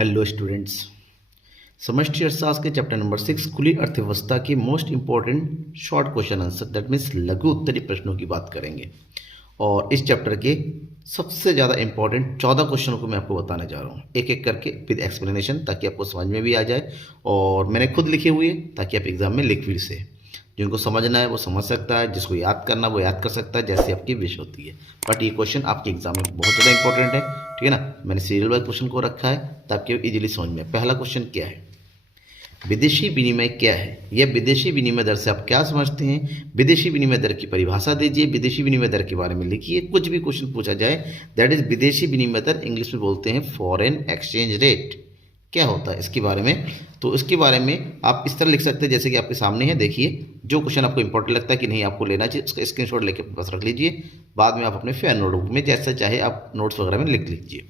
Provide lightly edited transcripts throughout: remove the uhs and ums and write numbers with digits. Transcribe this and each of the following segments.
Hello students. समष्टि अर्थशास्त्र के चैप्टर नंबर 6 खुली अर्थव्यवस्था के most important short question answer that means लघु उत्तरीय प्रश्नों की बात करेंगे। और इस चैप्टर के सबसे ज़्यादा इंपॉर्टेंट 14 क्वेश्चनों को मैं आपको बताने जा रहा हूँ, एक एक करके विद एक्सप्लेनेशन, ताकि आपको समझ में भी आ जाए। और मैंने खुद लिखे हुए ताकि आप एग्जाम में लिख भी से, जिनको समझना है वो समझ सकता है, जिसको याद करना वो याद कर सकता है, जैसे आपकी विश होती है। बट ये क्वेश्चन आपके एग्जाम में बहुत ज़्यादा इंपॉर्टेंट है, ठीक है ना। मैंने सीरियल वाइज क्वेश्चन को रखा है ताकि इजीली समझ में। पहला क्वेश्चन क्या है, विदेशी विनिमय क्या है, यह विदेशी विनिमय दर से आप क्या समझते हैं। विदेशी विनिमय दर की परिभाषा दीजिए, विदेशी विनिमय दर के बारे में लिखिए। कुछ भी क्वेश्चन पूछा जाए दैट इज विदेशी विनिमय दर, इंग्लिश में बोलते हैं फॉरेन एक्सचेंज रेट, क्या होता है इसके बारे में। तो इसके बारे में आप इस तरह लिख सकते हैं जैसे कि आपके सामने है। देखिए, जो क्वेश्चन आपको इंपॉर्टेंट लगता है कि नहीं आपको लेना चाहिए, उसका स्क्रीनशॉट लेके बस रख लीजिए। बाद में आप अपने फेयर नोटबुक में जैसा चाहे आप नोट्स वगैरह में लिख लीजिए।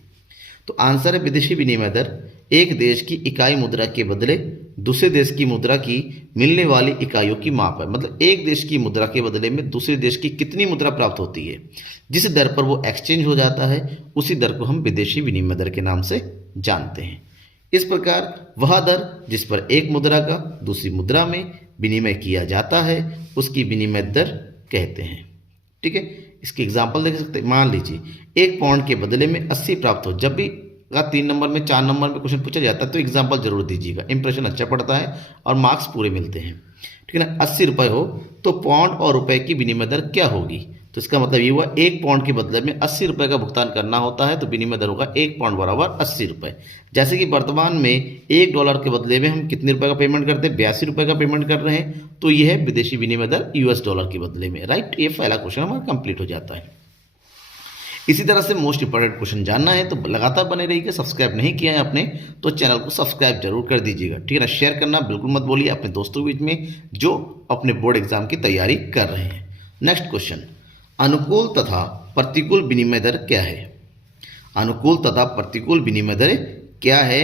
तो आंसर है विदेशी विनिमय दर एक देश की इकाई मुद्रा के बदले दूसरे देश की मुद्रा की मिलने वाली इकाइयों की माप है। मतलब एक देश की मुद्रा के बदले में दूसरे देश की कितनी मुद्रा प्राप्त होती है, जिस दर पर वो एक्सचेंज हो जाता है, उसी दर को हम विदेशी विनिमय दर के नाम से जानते हैं। इस प्रकार वह दर जिस पर एक मुद्रा का दूसरी मुद्रा में विनिमय किया जाता है उसकी विनिमय दर कहते हैं। ठीक है, इसकी एग्जांपल देख सकते हैं। मान लीजिए एक पाउंड के बदले में 80 प्राप्त हो। जब भी अगर 3 नंबर में 4 नंबर में क्वेश्चन पूछा जाता है तो एग्जांपल जरूर दीजिएगा, इंप्रेशन अच्छा पड़ता है और मार्क्स पूरे मिलते हैं। ठीक है ना, 80 रुपये हो तो पाउंड और रुपए की विनिमय दर क्या होगी। तो इसका मतलब ये हुआ एक पाउंड के बदले में 80 रुपये का भुगतान करना होता है, तो विनिमय दर होगा एक पाउंड बराबर 80 रुपये। जैसे कि वर्तमान में $1 के बदले में हम कितने रुपए का पेमेंट करते हैं, 82 रुपये का पेमेंट कर रहे हैं। तो ये है विदेशी विनिमय दर $US के बदले में, राइट। ये पहला क्वेश्चन हमारा कंप्लीट हो जाता है। इसी तरह से मोस्ट इंपॉर्टेंट क्वेश्चन जानना है तो लगातार बने रहिए। सब्सक्राइब नहीं किया है आपने तो चैनल को सब्सक्राइब जरूर कर दीजिएगा, ठीक है ना। शेयर करना बिल्कुल मत भूलिए अपने दोस्तों के बीच में जो अपने बोर्ड एग्जाम की तैयारी कर रहे हैं। नेक्स्ट क्वेश्चन, अनुकूल तथा प्रतिकूल विनिमय दर क्या है। अनुकूल तथा प्रतिकूल विनिमय दर क्या है,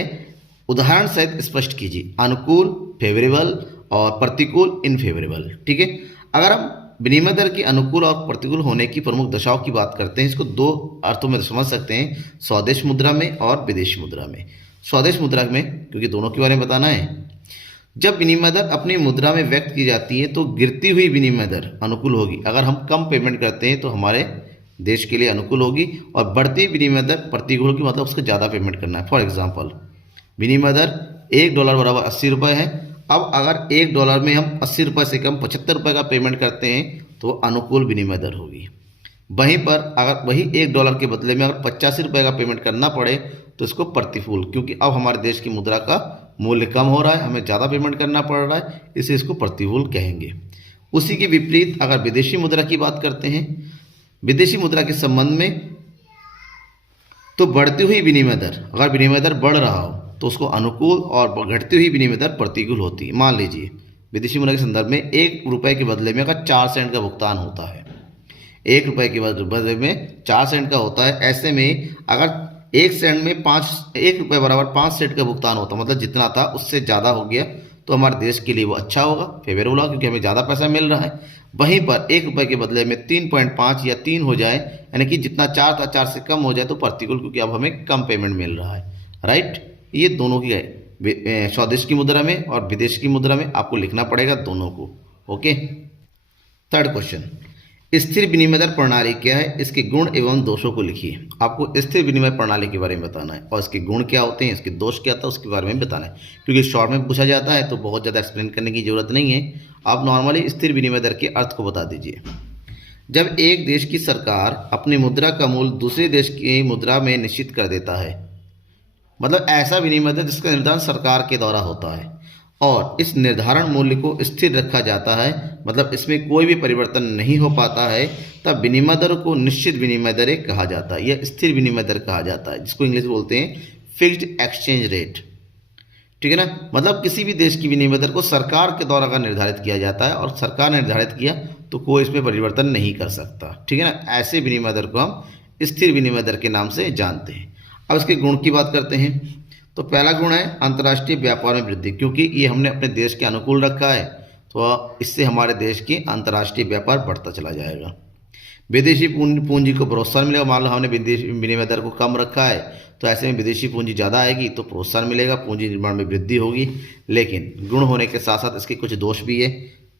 उदाहरण सहित स्पष्ट कीजिए। अनुकूल फेवरेबल और प्रतिकूल इनफेवरेबल। ठीक है, अगर हम विनिमय दर के अनुकूल और प्रतिकूल होने की प्रमुख दशाओं की बात करते हैं, इसको 2 अर्थों में समझ सकते हैं, स्वदेश मुद्रा में और विदेशी मुद्रा में। स्वदेश मुद्रा में क्योंकि दोनों के बारे में बताना है। जब विनिमय दर अपनी मुद्रा में व्यक्त की जाती है तो गिरती हुई विनिमय दर अनुकूल होगी। अगर हम कम पेमेंट करते हैं तो हमारे देश के लिए अनुकूल होगी, और बढ़ती विनिमय दर प्रतिकूल होगी, मतलब उसको ज़्यादा पेमेंट करना है। फॉर एग्जाम्पल, विनिमय दर $1 बराबर 80 रुपये है। अब अगर $1 में हम 80 रुपये से कम 75 रुपये का पेमेंट करते हैं तो अनुकूल विनिमय दर होगी। वहीं पर अगर वही $1 के बदले में अगर 85 रुपये का पेमेंट करना पड़े तो इसको प्रतिकूल, क्योंकि अब हमारे देश की मुद्रा का मूल्य कम हो रहा है, हमें ज़्यादा पेमेंट करना पड़ रहा है, इसे इसको प्रतिकूल कहेंगे। उसी के विपरीत अगर विदेशी मुद्रा की बात करते हैं, विदेशी मुद्रा के संबंध में तो बढ़ती हुई विनिमय दर, अगर विनिमय दर बढ़ रहा हो तो उसको अनुकूल, और घटती हुई विनिमय दर प्रतिकूल होती है। मान लीजिए विदेशी मुद्रा के संदर्भ में ₹1 के बदले में अगर 4 सेंट का भुगतान होता है, ₹1 के बदले में 4 सेंट का होता है। ऐसे में अगर 1 सेंट में ₹1 बराबर 5 सेंट का भुगतान होता, मतलब जितना था उससे ज़्यादा हो गया, तो हमारे देश के लिए वो अच्छा होगा, फेवरेबल होगा, क्योंकि हमें ज़्यादा पैसा मिल रहा है। वहीं पर ₹1 के बदले में 3.5 या 3 हो जाए, यानी कि जितना 4 था 4 से कम हो जाए, तो प्रतिकूल, क्योंकि अब हमें कम पेमेंट मिल रहा है, राइट। ये दोनों की है, स्वदेश की मुद्रा में और विदेश की मुद्रा में आपको लिखना पड़ेगा दोनों को। ओके, थर्ड क्वेश्चन, स्थिर विनिमय दर प्रणाली क्या है, इसके गुण एवं दोषों को लिखिए। आपको स्थिर विनिमय प्रणाली के बारे में बताना है और इसके गुण क्या होते हैं, इसके दोष क्या होता है, उसके बारे में बताना है। क्योंकि शॉर्ट में पूछा जाता है तो बहुत ज़्यादा एक्सप्लेन करने की जरूरत नहीं है। आप नॉर्मली स्थिर विनिमय दर के अर्थ को बता दीजिए। जब एक देश की सरकार अपनी मुद्रा का मूल्य दूसरे देश की मुद्रा में निश्चित कर देता है, मतलब ऐसा विनिमय दर जिसका निर्धारण सरकार के द्वारा होता है और इस निर्धारण मूल्य को स्थिर रखा जाता है, मतलब इसमें कोई भी परिवर्तन नहीं हो पाता है, तब विनिमय दर को निश्चित विनिमय दर कहा जाता है या स्थिर विनिमय दर कहा जाता है, जिसको इंग्लिश में बोलते हैं फिक्स्ड एक्सचेंज रेट। ठीक है ना, मतलब किसी भी देश की विनिमय दर को सरकार के द्वारा अगर निर्धारित किया जाता है और सरकार ने निर्धारित किया तो कोई इसमें परिवर्तन नहीं कर सकता। ठीक है ना, ऐसे विनिमय दर को हम स्थिर विनिमय दर के नाम से जानते हैं। अब इसके गुण की बात करते हैं। तो पहला गुण है अंतर्राष्ट्रीय व्यापार में वृद्धि, क्योंकि ये हमने अपने देश के अनुकूल रखा है तो इससे हमारे देश की अंतर्राष्ट्रीय व्यापार बढ़ता चला जाएगा। विदेशी पूंजी को प्रोत्साहन मिलेगा। मान लो हमने विदेशी विनिमय दर को कम रखा है तो ऐसे में विदेशी पूंजी ज़्यादा आएगी तो प्रोत्साहन मिलेगा, पूंजी निर्माण में वृद्धि होगी। लेकिन गुण होने के साथ साथ इसके कुछ दोष भी है।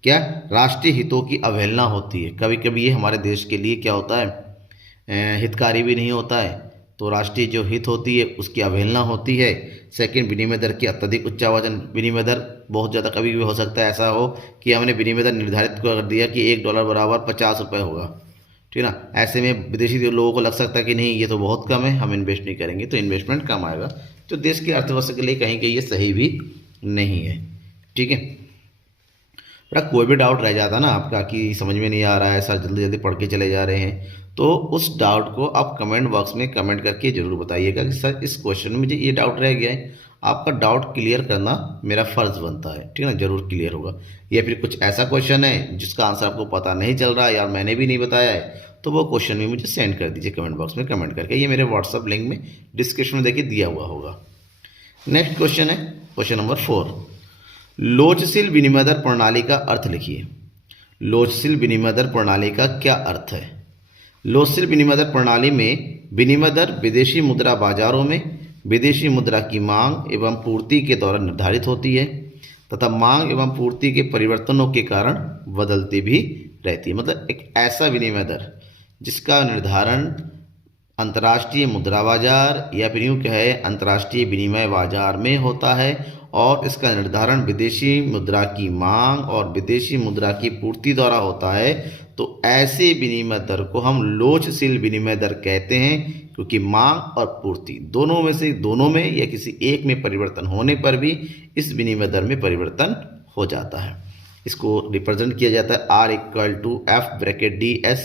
क्या? राष्ट्रीय हितों की अवहेलना होती है। कभी कभी ये हमारे देश के लिए क्या होता है, हितकारी भी नहीं होता है, तो राष्ट्रीय जो हित होती है उसकी अवहेलना होती है। सेकंड, विनिमय दर की अत्यधिक उच्चावचन। विनिमय दर बहुत ज़्यादा, कभी भी हो सकता है ऐसा हो कि हमने विनिमय दर निर्धारित कर दिया कि $1 बराबर 50 रुपये होगा, ठीक है ना। ऐसे में विदेशी लोगों को लग सकता है कि नहीं ये तो बहुत कम है, हम इन्वेस्ट नहीं करेंगे, तो इन्वेस्टमेंट कम आएगा, तो देश की अर्थव्यवस्था के लिए कहीं कहीं ये सही भी नहीं है, ठीक है। बड़ा कोई भी डाउट रह जाता ना आपका कि समझ में नहीं आ रहा है सर, जल्दी जल्दी पढ़ के चले जा रहे हैं, तो उस डाउट को आप कमेंट बॉक्स में कमेंट करके ज़रूर बताइएगा कि सर इस क्वेश्चन में मुझे ये डाउट रह गया है। आपका डाउट क्लियर करना मेरा फ़र्ज़ बनता है, ठीक है ना, ज़रूर क्लियर होगा। या फिर कुछ ऐसा क्वेश्चन है जिसका आंसर आपको पता नहीं चल रहा या मैंने भी नहीं बताया है, तो वो क्वेश्चन भी मुझे सेंड कर दीजिए कमेंट बॉक्स में कमेंट करके। ये मेरे व्हाट्सअप लिंक में डिस्क्रिप्शन में देखिए दिया हुआ होगा। नेक्स्ट क्वेश्चन है क्वेश्चन नंबर 4। लोचशील विनिमय दर प्रणाली का अर्थ लिखिए। लोचशील विनिमय दर प्रणाली का क्या अर्थ है? लोचशील विनिमय दर प्रणाली में विनिमय दर विदेशी मुद्रा बाजारों में विदेशी मुद्रा की मांग एवं पूर्ति के दौरान निर्धारित होती है तथा मांग एवं पूर्ति के परिवर्तनों के कारण बदलती भी रहती है। मतलब एक ऐसा विनिमय दर जिसका निर्धारण अंतर्राष्ट्रीय मुद्रा बाजार या फिर यूँ कहे अंतर्राष्ट्रीय विनिमय बाजार में होता है और इसका निर्धारण विदेशी मुद्रा की मांग और विदेशी मुद्रा की पूर्ति द्वारा होता है, तो ऐसे विनिमय दर को हम लोचशील विनिमय दर कहते हैं, क्योंकि मांग और पूर्ति दोनों में या किसी एक में परिवर्तन होने पर भी इस विनिमय दर में परिवर्तन हो जाता है। इसको रिप्रेजेंट किया जाता है R=F(ds).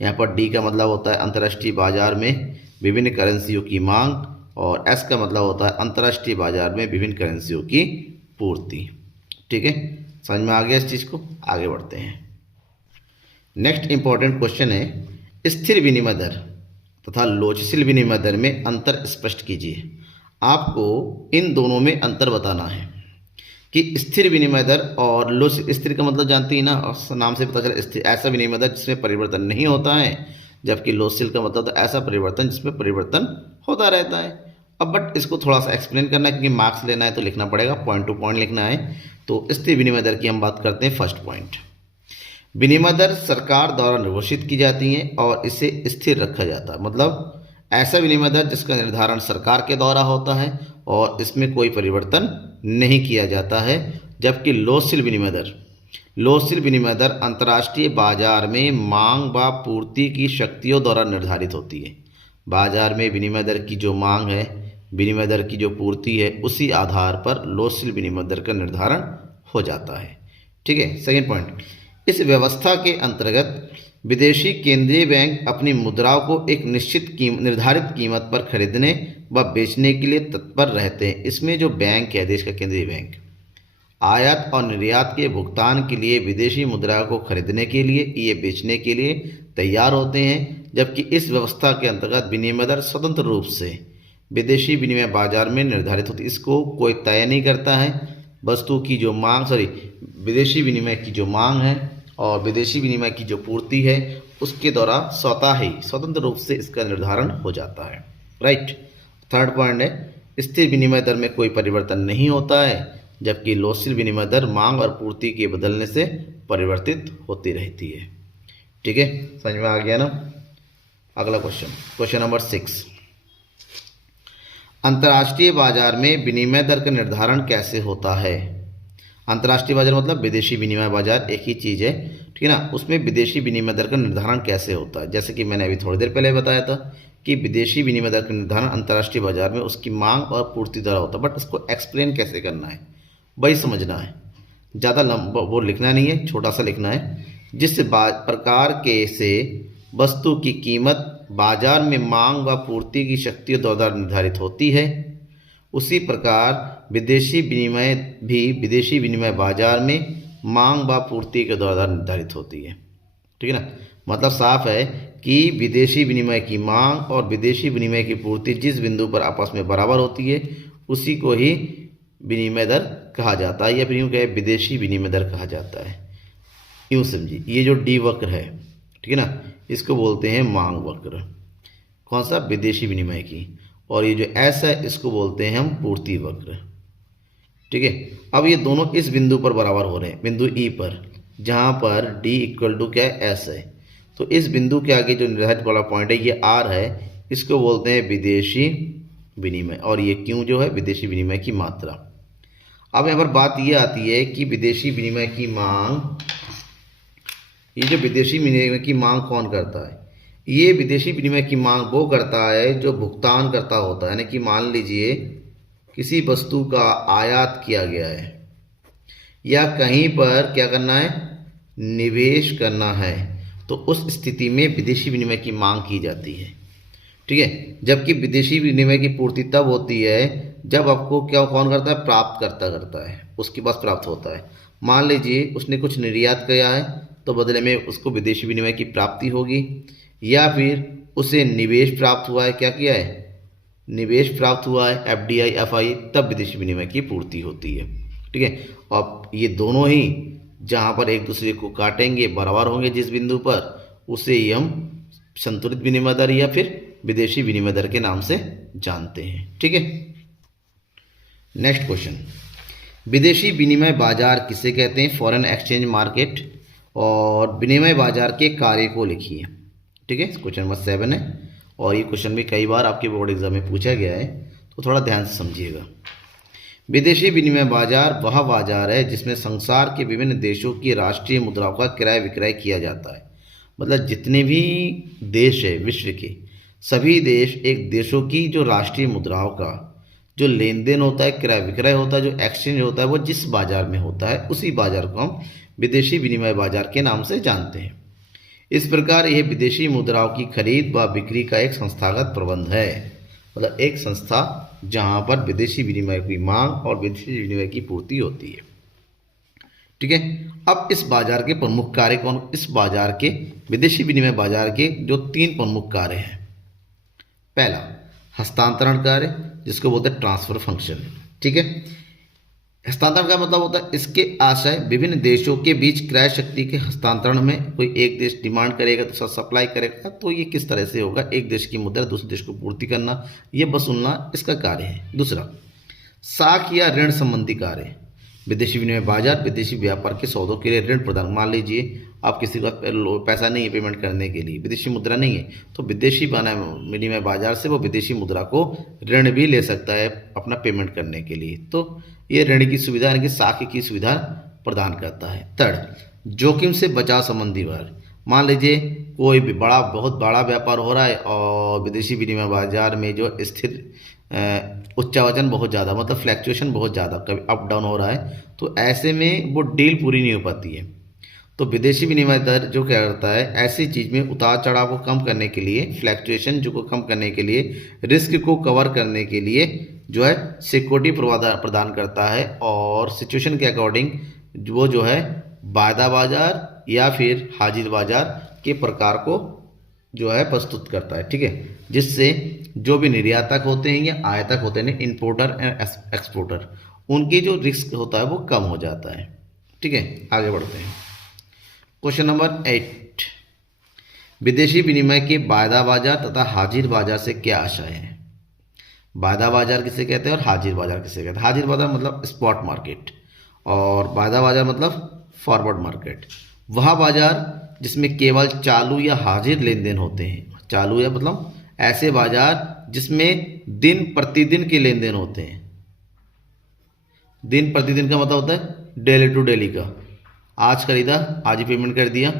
यहाँ पर D का मतलब होता है अंतर्राष्ट्रीय बाजार में विभिन्न करेंसियों की मांग और S का मतलब होता है अंतर्राष्ट्रीय बाजार में विभिन्न करेंसियों की पूर्ति। ठीक है, समझ में आ गया इस चीज़ को? आगे बढ़ते हैं। नेक्स्ट इंपॉर्टेंट क्वेश्चन है स्थिर विनिमय दर तथा लोचशील विनिमय दर में अंतर स्पष्ट कीजिए। आपको इन दोनों में अंतर बताना है कि स्थिर विनिमय दर और स्थिर का मतलब जानती ही ना, नाम से पता चला स्थिर ऐसा विनिमय दर जिसमें परिवर्तन नहीं होता है, जबकि लोचशील का मतलब तो ऐसा परिवर्तन जिसमें परिवर्तन होता रहता है। अब बट इसको थोड़ा सा एक्सप्लेन करना है क्योंकि मार्क्स लेना है तो लिखना पड़ेगा, पॉइंट टू पॉइंट लिखना है। तो स्थिर विनिमय दर की हम बात करते हैं। फर्स्ट पॉइंट, विनिमय दर सरकार द्वारा निर्घोषित की जाती है और इसे स्थिर रखा जाता है। मतलब ऐसा विनिमय दर जिसका निर्धारण सरकार के द्वारा होता है और इसमें कोई परिवर्तन नहीं किया जाता है। जबकि लोचशील विनिमय दर अंतर्राष्ट्रीय बाजार में मांग व पूर्ति की शक्तियों द्वारा निर्धारित होती है। बाजार में विनिमय दर की जो मांग है, विनिमय दर की जो पूर्ति है, उसी आधार पर लोचशील विनिमय दर का निर्धारण हो जाता है। ठीक है। सेकेंड पॉइंट, इस व्यवस्था के अंतर्गत विदेशी केंद्रीय बैंक अपनी मुद्राओं को एक निश्चित निर्धारित कीमत पर खरीदने व बेचने के लिए तत्पर रहते हैं। इसमें जो बैंक है, देश का केंद्रीय बैंक, आयात और निर्यात के भुगतान के लिए विदेशी मुद्रा को खरीदने के लिए ये बेचने के लिए तैयार होते हैं। जबकि इस व्यवस्था के अंतर्गत विनिमय दर स्वतंत्र रूप से विदेशी विनिमय बाजार में निर्धारित होती है। इसको कोई तय नहीं करता है। वस्तु की जो मांग विदेशी विनिमय की जो मांग है और विदेशी विनिमय की जो पूर्ति है उसके द्वारा स्वतंत्र रूप से इसका निर्धारण हो जाता है। राइट। थर्ड पॉइंट है स्थिर विनिमय दर में कोई परिवर्तन नहीं होता है, जबकि लोचशील विनिमय दर मांग और पूर्ति के बदलने से परिवर्तित होती रहती है। ठीक है, समझ में आ गया ना? अगला क्वेश्चन नंबर 6, अंतर्राष्ट्रीय बाजार में विनिमय दर का निर्धारण कैसे होता है? अंतर्राष्ट्रीय बाजार मतलब विदेशी विनिमय बाजार, एक ही चीज़ है, ठीक है ना। उसमें विदेशी विनिमय दर का निर्धारण कैसे होता है? जैसे कि मैंने अभी थोड़ी देर पहले बताया था कि विदेशी विनिमय दर का निर्धारण अंतर्राष्ट्रीय बाजार में उसकी मांग और पूर्ति द्वारा होता है। बट इसको एक्सप्लेन कैसे करना है वही समझना है। ज़्यादा लंबा वो लिखना नहीं है, छोटा सा लिखना है। जिस प्रकार के से वस्तु की कीमत बाजार में मांग व पूर्ति की शक्तियों द्वारा निर्धारित होती है, उसी प्रकार विदेशी विनिमय बाजार में मांग व पूर्ति के द्वारा निर्धारित होती है। ठीक है ना। मतलब साफ है कि विदेशी विनिमय की मांग और विदेशी विनिमय की पूर्ति जिस बिंदु पर आपस में बराबर होती है उसी को ही विनिमय दर कहा जाता है, या फिर यूँ कहे विदेशी विनिमय दर कहा जाता है। यूँ समझिए, ये जो डी वक्र है, ठीक है ना, इसको बोलते हैं मांग वक्र। कौन सा? विदेशी विनिमय की। और ये जो एस है इसको बोलते हैं हम पूर्ति वक्र। ठीक है, अब ये दोनों इस बिंदु पर बराबर हो रहे हैं, बिंदु ई पर, जहाँ पर डी इक्वल टू क्या है? एस है। तो इस बिंदु के आगे जो निर्धारित वाला पॉइंट है ये आर है, इसको बोलते हैं विदेशी विनिमय। और ये क्यों जो है? विदेशी विनिमय की मात्रा। अब यहाँ पर बात ये आती है कि विदेशी विनिमय की मांग, ये जो विदेशी विनिमय की मांग कौन करता है? ये विदेशी विनिमय की मांग वो करता है जो भुगतान करता होता है। यानी कि मान लीजिए किसी वस्तु का आयात किया गया है या कहीं पर क्या करना है? निवेश करना है, तो उस स्थिति में विदेशी विनिमय की मांग की जाती है। ठीक है, जबकि विदेशी विनिमय की पूर्ति तब होती है जब आपको क्या कौन करता है? प्राप्त करता है, उसके पास प्राप्त होता है। मान लीजिए उसने कुछ निर्यात किया है तो बदले में उसको विदेशी विनिमय की प्राप्ति होगी, या फिर उसे निवेश प्राप्त हुआ है, क्या किया है? निवेश प्राप्त हुआ है, FDI FI, तब विदेशी विनिमय की पूर्ति होती है। ठीक है, अब ये दोनों ही जहाँ पर एक दूसरे को काटेंगे, बराबर होंगे जिस बिंदु पर, उसे ही हम संतुलित विनिमय दर या फिर विदेशी विनिमय दर के नाम से जानते हैं। ठीक है, नेक्स्ट क्वेश्चन, विदेशी विनिमय बाजार किसे कहते हैं? Foreign exchange market. और विनिमय बाजार के कार्य को लिखिए। ठीक है, क्वेश्चन नंबर 7 है और ये क्वेश्चन भी कई बार आपके बोर्ड एग्जाम में पूछा गया है, तो थोड़ा ध्यान से समझिएगा। विदेशी विनिमय बाजार वह बाजार है जिसमें संसार के विभिन्न देशों की राष्ट्रीय मुद्राओं का क्रय विक्रय किया जाता है। मतलब जितने भी देश है विश्व के, सभी देश एक देशों की जो राष्ट्रीय मुद्राओं का जो लेन देन होता है, क्रय विक्रय होता है, जो एक्सचेंज होता है, वो जिस बाजार में होता है उसी बाजार को हम विदेशी विनिमय बाजार के नाम से जानते हैं। इस प्रकार यह विदेशी मुद्राओं की खरीद व बिक्री का एक संस्थागत प्रबंध है। मतलब एक संस्था जहां पर विदेशी विनिमय की मांग और विदेशी विनिमय की पूर्ति होती है। ठीक है, अब इस बाजार के प्रमुख कार्य कौन? इस बाजार के विदेशी विनिमय बाजार के जो 3 प्रमुख कार्य हैं। पहला, हस्तांतरण कार्य, जिसको बोलते हैं ट्रांसफर फंक्शन। ठीक है, हस्तांतरण का मतलब होता है इसके आशय विभिन्न देशों के बीच क्रय शक्ति के हस्तांतरण में। कोई एक देश डिमांड करेगा तो सप्लाई करेगा, तो ये किस तरह से होगा? एक देश की मुद्रा दूसरे देश को पूर्ति करना, ये वसूलना इसका कार्य है। दूसरा, साख या ऋण संबंधी कार्य। विदेशी विनिमय बाजार विदेशी व्यापार के सौदों के लिए ऋण प्रदान। मान लीजिए आप किसी का पैसा नहीं है पेमेंट करने के लिए, विदेशी मुद्रा नहीं है, तो विदेशी विनिमय बाजार से वो विदेशी मुद्रा को ऋण भी ले सकता है अपना पेमेंट करने के लिए। तो ये ऋण की सुविधा यानी कि साख की सुविधा प्रदान करता है। थर्ड, जोखिम से बचाव संबंधी वर्ग। मान लीजिए कोई भी बहुत बड़ा व्यापार हो रहा है और विदेशी विनिमय बाजार में जो स्थिर उच्चावचन बहुत ज़्यादा, मतलब फ्लैक्चुएशन बहुत ज़्यादा, कभी अप डाउन हो रहा है, तो ऐसे में वो डील पूरी नहीं हो पाती है। तो विदेशी विनिमय दर जो क्या करता है, ऐसी चीज़ में उतार चढ़ाव को कम करने के लिए, फ्लैक्चुएशन जो को कम करने के लिए, रिस्क को कवर करने के लिए जो है सिक्योरिटी प्रदान करता है। और सिचुएशन के अकॉर्डिंग वो जो है वायदा बाजार या फिर हाजिर बाजार के प्रकार को जो है प्रस्तुत करता है। ठीक है, जिससे जो भी निर्यातक होते हैं या आयातक होते हैं, इंपोर्टर एंड एक्सपोर्टर, उनकी जो रिस्क होता है वो कम हो जाता है। ठीक है, आगे बढ़ते हैं। क्वेश्चन नंबर 8, विदेशी विनिमय के वायदा बाजार तथा हाजिर बाजार से क्या आशय है? वायदा बाजार किसे कहते हैं और हाजिर बाजार किसे कहते हैं? हाजिर बाजार मतलब स्पॉट मार्केट और वायदा बाजार मतलब फॉरवर्ड मार्केट। वह बाजार जिसमें केवल चालू या हाजिर लेन देन होते हैं। चालू या मतलब ऐसे बाजार जिसमें दिन प्रतिदिन के लेन देन होते हैं। दिन प्रतिदिन का मतलब होता है डेली टू डेली का, आज खरीदा आज ही पेमेंट कर दिया,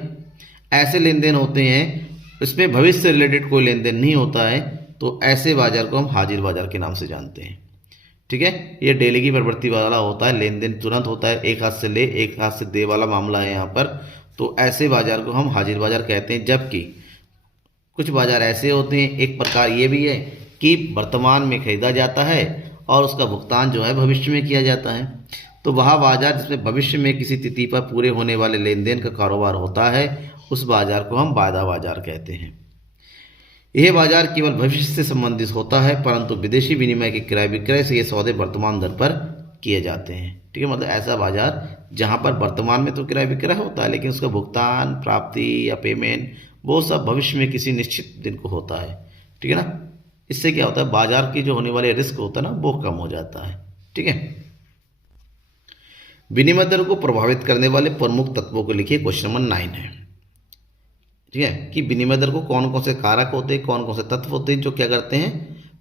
ऐसे लेन देन होते हैं। इसमें भविष्य से रिलेटेड कोई लेन देन नहीं होता है, तो ऐसे बाजार को हम हाजिर बाजार के नाम से जानते हैं। ठीक है, ये डेली की प्रवृत्ति वाला होता है, लेन देन तुरंत होता है, एक हाथ से ले एक हाथ से दे वाला मामला है यहाँ पर। तो ऐसे बाजार को हम हाजिर बाजार कहते हैं। जबकि कुछ बाजार ऐसे होते हैं, एक प्रकार ये भी है कि वर्तमान में खरीदा जाता है और उसका भुगतान जो है भविष्य में किया जाता है। तो वह बाजार जिसमें भविष्य में किसी तिथि पर पूरे होने वाले लेन देन का कारोबार होता है, उस बाजार को हम वायदा बाजार कहते हैं। यह बाजार केवल भविष्य से संबंधित होता है, परंतु विदेशी विनिमय के क्रय विक्रय से ये सौदे वर्तमान दर पर किए जाते हैं। ठीक है, मतलब ऐसा बाजार जहां पर वर्तमान में तो क्रय विक्रय होता है, लेकिन उसका भुगतान, प्राप्ति या पेमेंट वो सब भविष्य में किसी निश्चित दिन को होता है। ठीक है ना। इससे क्या होता है, बाजार की जो होने वाले रिस्क होता है ना वो कम हो जाता है। ठीक है। विनिमय दर को प्रभावित करने वाले प्रमुख तत्वों को लिखिए। क्वेश्चन नंबर 9 है। ठीक है, कि विनिमय दर को कौन कौन से कारक होते हैं, कौन कौन से तत्व होते हैं जो क्या करते हैं,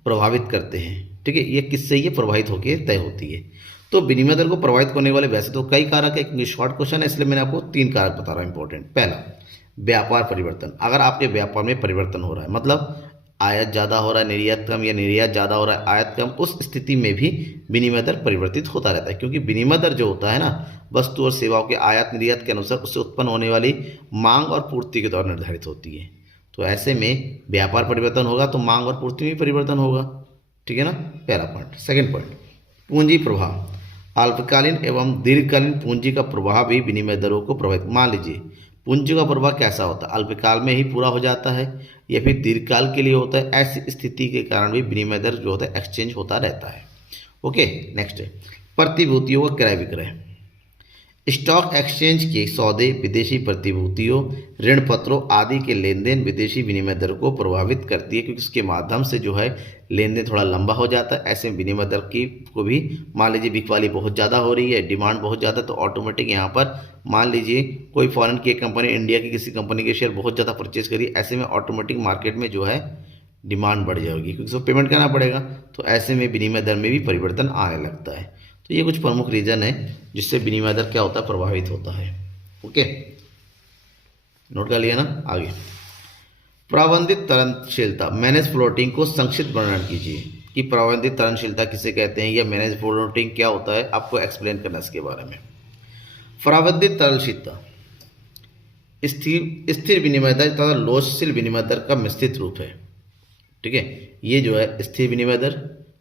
प्रभावित करते हैं। ठीक है, ये किससे ये प्रभावित होकर तय होती है। तो विनिमय दर को प्रभावित करने वाले वैसे तो कई कारक है, क्योंकि शॉर्ट क्वेश्चन है इसलिए मैंने आपको 3 कारक बता रहा हूँ इंपॉर्टेंट। पहला, व्यापार परिवर्तन। अगर आपके व्यापार में परिवर्तन हो रहा है, मतलब आयात ज़्यादा हो रहा है, निर्यात कम, या निर्यात ज़्यादा हो रहा है, आयात कम, उस स्थिति में भी विनिमय दर परिवर्तित होता रहता है। क्योंकि विनिमय दर जो होता है ना, वस्तु और सेवाओं के आयात निर्यात के अनुसार उससे उत्पन्न होने वाली मांग और पूर्ति के द्वारा निर्धारित होती है। तो ऐसे में व्यापार परिवर्तन होगा तो मांग और पूर्ति में भी परिवर्तन होगा। ठीक है ना, पहला पॉइंट। सेकंड पॉइंट, पूंजी प्रभाव। अल्पकालीन एवं दीर्घकालीन पूंजी का प्रभाव भी विनिमय दरों को प्रभावित। मान लीजिए पूंजी का प्रभाव कैसा होता है, अल्पकाल में ही पूरा हो जाता है या फिर दीर्घकाल के लिए होता है। ऐसी स्थिति के कारण भी विनिमय दर जो होता है एक्सचेंज होता रहता है। ओके, नेक्स्ट है प्रतिभूतियों का क्रय विक्रय। स्टॉक एक्सचेंज के सौदे, विदेशी प्रतिभूतियों, ऋण पत्रों आदि के लेन देन विदेशी विनिमय दर को प्रभावित करती है, क्योंकि इसके माध्यम से जो है लेन देन थोड़ा लंबा हो जाता है। ऐसे में विनिमय दर की को भी मान लीजिए बिकवाली बहुत ज़्यादा हो रही है, डिमांड बहुत ज़्यादा, तो ऑटोमेटिक यहाँ पर मान लीजिए कोई फॉरेन की एक कंपनी इंडिया की किसी कंपनी के शेयर बहुत ज़्यादा परचेज करी, ऐसे में ऑटोमेटिक मार्केट में जो है डिमांड बढ़ जाएगी, क्योंकि उसको पेमेंट करना पड़ेगा। तो ऐसे में विनिमय दर में भी परिवर्तन आने लगता है। तो ये कुछ प्रमुख रीजन है जिससे विनिमय दर क्या होता है, प्रभावित होता है। ओके, नोट कर लिया ना। आगे, प्राबंधित तरलशीलता। मैनेज फ्लोटिंग को संक्षिप्त वर्णन कीजिए कि प्राबंधित तरलशीलता किसे कहते हैं या मैनेज फ्लोटिंग क्या होता है, आपको एक्सप्लेन करना इसके बारे में। प्राबंधित तरलशीलता स्थिर विनिमय दर तथा लोचशील विनिमय दर का मिश्रित रूप है। ठीक है, ये जो है स्थिर विनिमय दर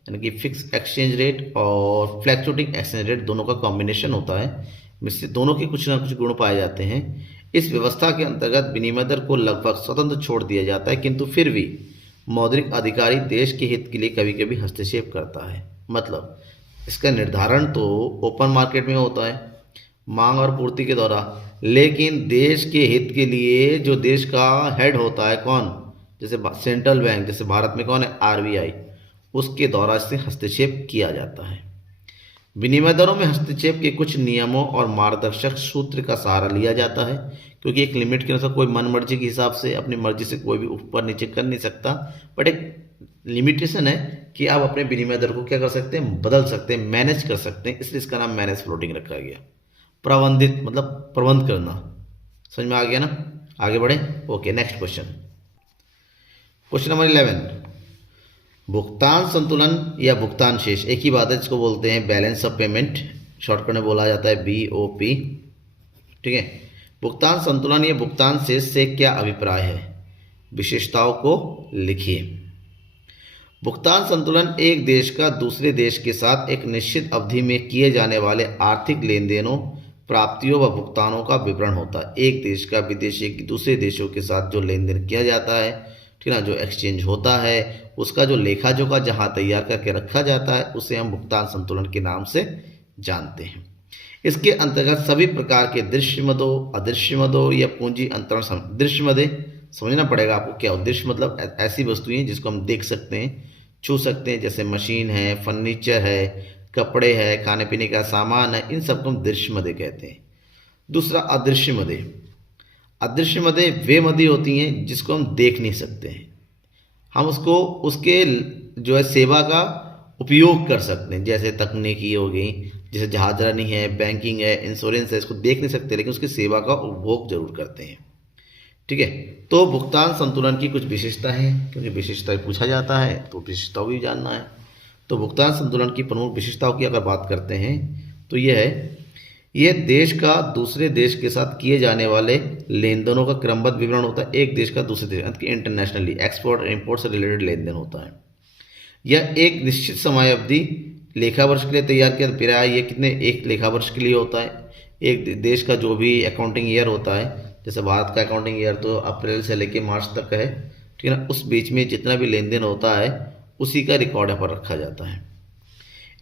यानी कि फिक्स एक्सचेंज रेट और फ्लैक्चुएटिंग एक्सचेंज रेट दोनों का कॉम्बिनेशन होता है। मिश्रित दोनों के कुछ ना कुछ गुण पाए जाते हैं। इस व्यवस्था के अंतर्गत विनिमय दर को लगभग स्वतंत्र छोड़ दिया जाता है, किंतु फिर भी मौद्रिक अधिकारी देश के हित के लिए कभी कभी हस्तक्षेप करता है। मतलब इसका निर्धारण तो ओपन मार्केट में होता है मांग और पूर्ति के द्वारा, लेकिन देश के हित के लिए जो देश का हेड होता है कौन, जैसे सेंट्रल बैंक, जैसे भारत में कौन है, आरबीआई, उसके द्वारा से हस्तक्षेप किया जाता है। विनिमय दरों में हस्तक्षेप के कुछ नियमों और मार्गदर्शक सूत्र का सहारा लिया जाता है, क्योंकि एक लिमिट के अनुसार कोई मन मर्जी के हिसाब से अपनी मर्जी से कोई भी ऊपर नीचे कर नहीं सकता, बट एक लिमिटेशन है कि आप अपने विनिमय दर को क्या कर सकते हैं, बदल सकते हैं, मैनेज कर सकते हैं, इसलिए इसका नाम मैनेज फ्लोटिंग रखा गया। प्रबंधित मतलब प्रबंध करना, समझ में आ गया ना। आगे बढ़े। Okay, next question, question number 11, भुगतान संतुलन या भुगतान शेष एक ही बात है, जिसको बोलते हैं बैलेंस ऑफ पेमेंट, शॉर्टकट में बोला जाता है BOP। ठीक है, भुगतान संतुलन या भुगतान शेष से क्या अभिप्राय है, विशेषताओं को लिखिए। भुगतान संतुलन एक देश का दूसरे देश के साथ एक निश्चित अवधि में किए जाने वाले आर्थिक लेन देनों, प्राप्तियों व भुगतानों का विवरण होता है। एक देश का विदेशी दूसरे देशों के साथ जो लेन देन किया जाता है, ठीक है ना, जो एक्सचेंज होता है, उसका जो लेखा जोखा जहाँ तैयार करके रखा जाता है, उसे हम भुगतान संतुलन के नाम से जानते हैं। इसके अंतर्गत सभी प्रकार के दृश्य मदों, अदृश्य मदों या पूंजी अंतरण, दृश्य मदे समझना पड़ेगा आपको क्या, दृश्य मतलब ऐसी वस्तुएं जिसको हम देख सकते हैं, छू सकते हैं, जैसे मशीन है, फर्नीचर है, कपड़े है, खाने पीने का सामान है, इन सबको हम दृश्य मदे कहते हैं। दूसरा अदृश्य मदे। अदृश्य मदे वे मदे होती हैं जिसको हम देख नहीं सकते हैं, हम उसको उसके जो है सेवा का उपयोग कर सकते हैं, जैसे तकनीकी हो गई, जैसे जहाजरानी है, बैंकिंग है, इंश्योरेंस है, इसको देख नहीं सकते लेकिन उसकी सेवा का उपभोग जरूर करते हैं। ठीक है, तो भुगतान संतुलन की कुछ विशेषता है, क्योंकि विशेषताएं पूछा जाता है तो विशेषताओं भी जानना है। तो भुगतान संतुलन की प्रमुख विशेषताओं की अगर बात करते हैं तो यह है, यह देश का दूसरे देश के साथ किए जाने वाले लेन देनों का क्रमबद्ध विवरण होता है। एक देश का दूसरे देश इंटरनेशनली एक्सपोर्ट और इम्पोर्ट से रिलेटेड लेन देन होता है। यह एक निश्चित समय अवधि लेखा वर्ष के लिए तैयार किया गया। ये कितने, एक लेखा वर्ष के लिए होता है। एक देश का जो भी अकाउंटिंग ईयर होता है, जैसे भारत का अकाउंटिंग ईयर तो अप्रैल से लेकर मार्च तक है, ठीक है ना, उस बीच में जितना भी लेन देन होता है उसी का रिकॉर्ड यहाँ पर रखा जाता है।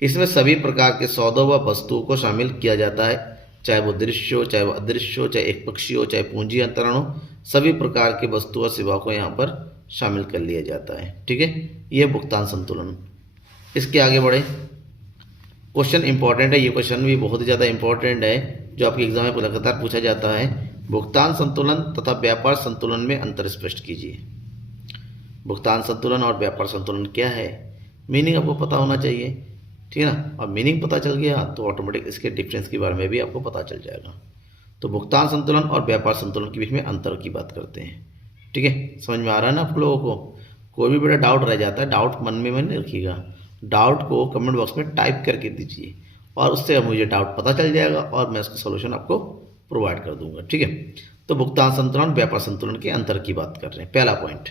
इसमें सभी प्रकार के सौदों व वस्तुओं को शामिल किया जाता है। चाहे वो दृश्य हो, चाहे वो अदृश्य हो, चाहे एक पक्षी हो, चाहे पूंजी अंतरण हो, सभी प्रकार के वस्तु और सेवा को यहाँ पर शामिल कर लिया जाता है। ठीक है, ये भुगतान संतुलन। इसके आगे बढ़े, क्वेश्चन इंपॉर्टेंट है, ये क्वेश्चन भी बहुत ही ज़्यादा इंपॉर्टेंट है जो आपके एग्जाम में लगातार पूछा जाता है। भुगतान संतुलन तथा व्यापार संतुलन में अंतर स्पष्ट कीजिए। भुगतान संतुलन और व्यापार संतुलन क्या है, मीनिंग आपको पता होना चाहिए। ठीक है ना, और मीनिंग पता चल गया तो ऑटोमेटिक इसके डिफरेंस के बारे में भी आपको पता चल जाएगा। तो भुगतान संतुलन और व्यापार संतुलन के बीच में अंतर की बात करते हैं। ठीक है, समझ में आ रहा है ना आप लोगों को? कोई भी बड़ा डाउट रह जाता है, डाउट मन में नहीं रखिएगा, डाउट को कमेंट बॉक्स में टाइप करके दीजिए और उससे मुझे डाउट पता चल जाएगा और मैं उसका सॉल्यूशन आपको प्रोवाइड कर दूंगा। ठीक है, तो भुगतान संतुलन व्यापार संतुलन के अंतर की बात कर रहे हैं। पहला पॉइंट,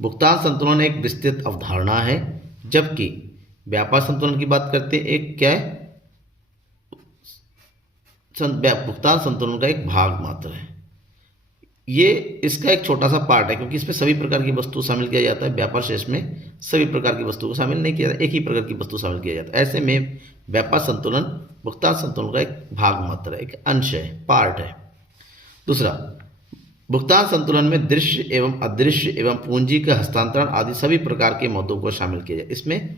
भुगतान संतुलन एक विस्तृत अवधारणा है, जबकि व्यापार संतुलन की बात करते हैं एक क्या है, भुगतान संतुलन का एक भाग मात्र है। ये इसका एक छोटा सा पार्ट है क्योंकि इसमें सभी प्रकार की वस्तु शामिल किया जाता है। व्यापार शेष में सभी प्रकार की वस्तु को शामिल नहीं किया जाता, एक ही प्रकार की वस्तु शामिल किया जाता है। ऐसे में व्यापार संतुलन भुगतान संतुलन का एक भाग मात्र है, एक अंश है, पार्ट है। दूसरा, भुगतान संतुलन में दृश्य एवं अदृश्य एवं पूंजी का हस्तांतरण आदि सभी प्रकार के मुद्दों को शामिल किया जाए। इसमें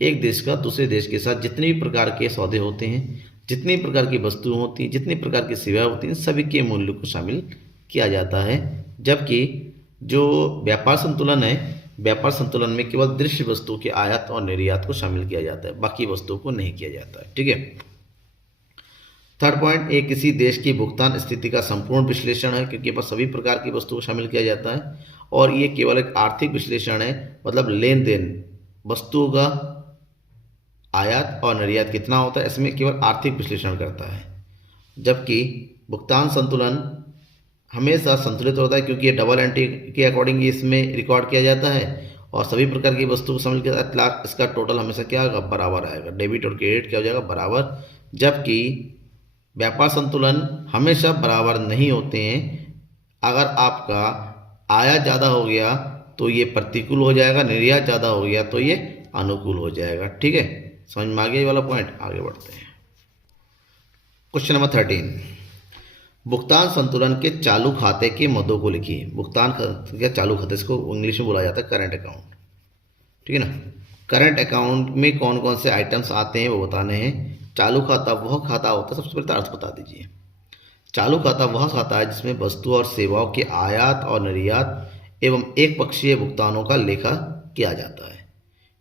एक देश का दूसरे देश के साथ जितने भी प्रकार के सौदे होते हैं, जितनी प्रकार की वस्तुएं होती हैं, जितनी प्रकार की सेवाएं होती हैं, सभी के मूल्य को शामिल किया जाता है। जबकि जो व्यापार संतुलन है, व्यापार संतुलन में केवल दृश्य वस्तु के आयात और निर्यात को शामिल किया जाता है, बाकी वस्तुओं को नहीं किया जाता है। ठीक है, थर्ड पॉइंट, एक किसी देश की भुगतान स्थिति का संपूर्ण विश्लेषण है क्योंकि यहाँ पर सभी प्रकार की वस्तुओं को शामिल किया जाता है और ये केवल एक आर्थिक विश्लेषण है, मतलब लेन देन, वस्तुओं का आयात और निर्यात कितना होता है, इसमें केवल आर्थिक विश्लेषण करता है। जबकि भुगतान संतुलन हमेशा संतुलित होता है क्योंकि ये डबल एंट्री के अकॉर्डिंग इसमें रिकॉर्ड किया जाता है और सभी प्रकार की वस्तु को शामिल किया जाता है। इसका टोटल हमेशा क्या होगा, बराबर आएगा, डेबिट और क्रेडिट क्या हो जाएगा, बराबर। जबकि व्यापार संतुलन हमेशा बराबर नहीं होते हैं। अगर आपका आयात ज़्यादा हो गया तो ये प्रतिकूल हो जाएगा, निर्यात ज़्यादा हो गया तो ये अनुकूल हो जाएगा। ठीक है, समझ में आ गया ये वाला पॉइंट। आगे बढ़ते हैं, क्वेश्चन नंबर 13, भुगतान संतुलन के चालू खाते के मदों को लिखिए। भुगतान के चालू खाते, इसको इंग्लिश में बोला जाता है करंट अकाउंट। ठीक है ना, करंट अकाउंट में कौन कौन से आइटम्स आते हैं वो बताने हैं। चालू खाता वह खाता होता है, सबसे पहले अर्थ बता दीजिए। चालू खाता वह खाता है जिसमें वस्तु और सेवाओं के आयात और निर्यात एवं एक पक्षीय भुगतानों का लेखा किया जाता है।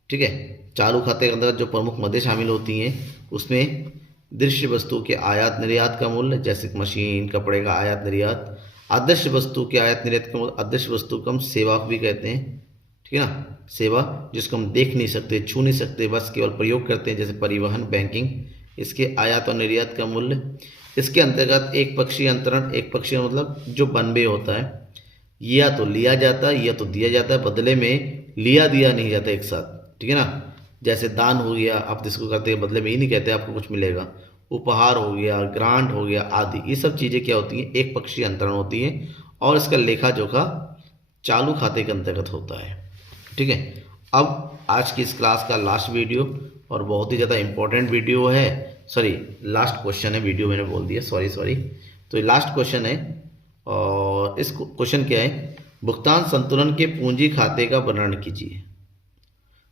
ठीक है, चालू खाते के अंदर जो प्रमुख मदें शामिल होती हैं उसमें दृश्य वस्तु के आयात निर्यात का मूल्य, जैसे मशीन, कपड़े का आयात निर्यात। अदृश्य वस्तु के आयात निर्यात का मूल्य, अदृश्य वस्तु को हम सेवा भी कहते हैं। ठीक है ना, सेवा जिसको हम देख नहीं सकते, छू नहीं सकते, बस केवल प्रयोग करते हैं, जैसे परिवहन, बैंकिंग, इसके आयात और निर्यात का मूल्य। इसके अंतर्गत एक पक्षीय अंतरण, एक पक्षीय मतलब जो बनबे होता है, या तो लिया जाता है या तो दिया जाता है, बदले में लिया दिया नहीं जाता एक साथ। ठीक है ना, जैसे दान हो गया, आप जिसको करते हैं बदले में ही नहीं कहते आपको कुछ मिलेगा, उपहार हो गया, ग्रांट हो गया आदि, ये सब चीज़ें क्या होती हैं, एक पक्षीय अंतरण होती हैं और इसका लेखा जोखा चालू खाते के अंतर्गत होता है। ठीक है, अब आज की इस क्लास का लास्ट वीडियो और बहुत ही ज़्यादा इंपॉर्टेंट वीडियो है, सॉरी लास्ट क्वेश्चन है, वीडियो मैंने बोल दिया, सॉरी। तो ये लास्ट क्वेश्चन है और इस क्वेश्चन क्या है, भुगतान संतुलन के पूंजी खाते का वर्णन कीजिए।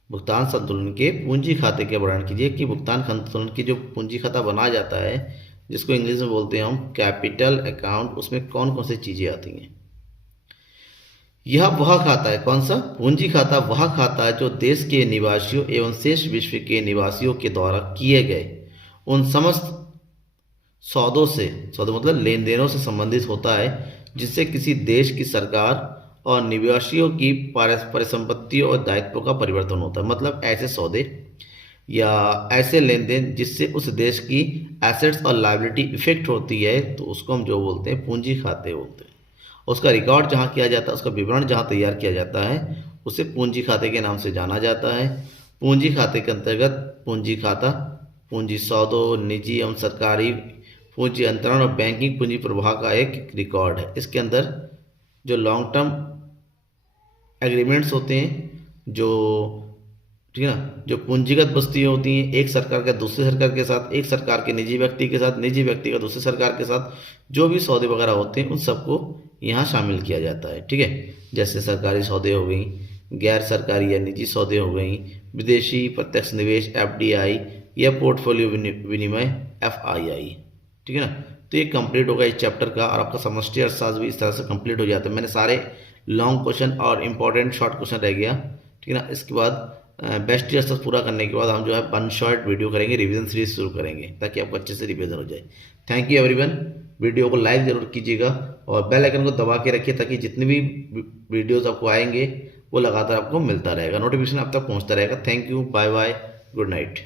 भुगतान संतुलन के पूंजी खाते के वर्णन कीजिए कि भुगतान संतुलन की जो पूंजी खाता बनाया जाता है, जिसको इंग्लिश में बोलते हैं हम कैपिटल अकाउंट, उसमें कौन कौन सी चीज़ें आती हैं। यह वह खाता है, कौन सा, पूंजी खाता वह खाता है जो देश के निवासियों एवं शेष विश्व के निवासियों के द्वारा किए गए उन समस्त सौदों से, सौदों मतलब लेन देनों से संबंधित होता है, जिससे किसी देश की सरकार और निवासियों की परिसंपत्तियों और दायित्वों का परिवर्तन होता है। मतलब ऐसे सौदे या ऐसे लेन देन जिससे उस देश की एसेट्स और लायबिलिटी इफेक्ट होती है, तो उसको हम जो बोलते हैं पूंजी खाते बोलते हैं। उसका रिकॉर्ड जहाँ किया जाता है, उसका विवरण जहाँ तैयार किया जाता है, उसे पूंजी खाते के नाम से जाना जाता है। पूंजी खाते के अंतर्गत पूंजी खाता, पूंजी सौदों, निजी एवं सरकारी पूंजी अंतरण और बैंकिंग पूंजी प्रवाह का एक रिकॉर्ड है। इसके अंदर जो लॉन्ग टर्म एग्रीमेंट्स होते हैं, जो ठीक है ना। जो पूंजीगत वस्तुएं होती हैं, एक सरकार का दूसरे सरकार के साथ, एक सरकार के निजी व्यक्ति के साथ, निजी व्यक्ति का दूसरे सरकार के साथ, जो भी सौदे वगैरह होते हैं उन सबको यहाँ शामिल किया जाता है। ठीक है, जैसे सरकारी सौदे हो गई, गैर सरकारी या निजी सौदे हो गई, विदेशी प्रत्यक्ष निवेश FDI या पोर्टफोलियो विनिमय FII। ठीक है ना। तो ये कंप्लीट होगा इस चैप्टर का, और आपका समष्टि अर्थशास्त्र भी इस तरह से कंप्लीट हो जाता है। मैंने सारे लॉन्ग क्वेश्चन और इंपॉर्टेंट शॉर्ट क्वेश्चन रह गया। ठीक है ना। इसके बाद बेस्ट अर्थशास्त्र पूरा करने के बाद हम जो है वन शॉर्ट वीडियो करेंगे, रिवीजन सीरीज शुरू करेंगे ताकि आपको अच्छे से रिवीजन हो जाए। Thank you everyone. वीडियो को लाइक जरूर कीजिएगा और बेल आइकन को दबा के रखिए ताकि जितने भी वीडियोस आपको आएंगे वो लगातार आपको मिलता रहेगा, नोटिफिकेशन आप तक पहुंचता रहेगा। Thank you, bye bye, good night.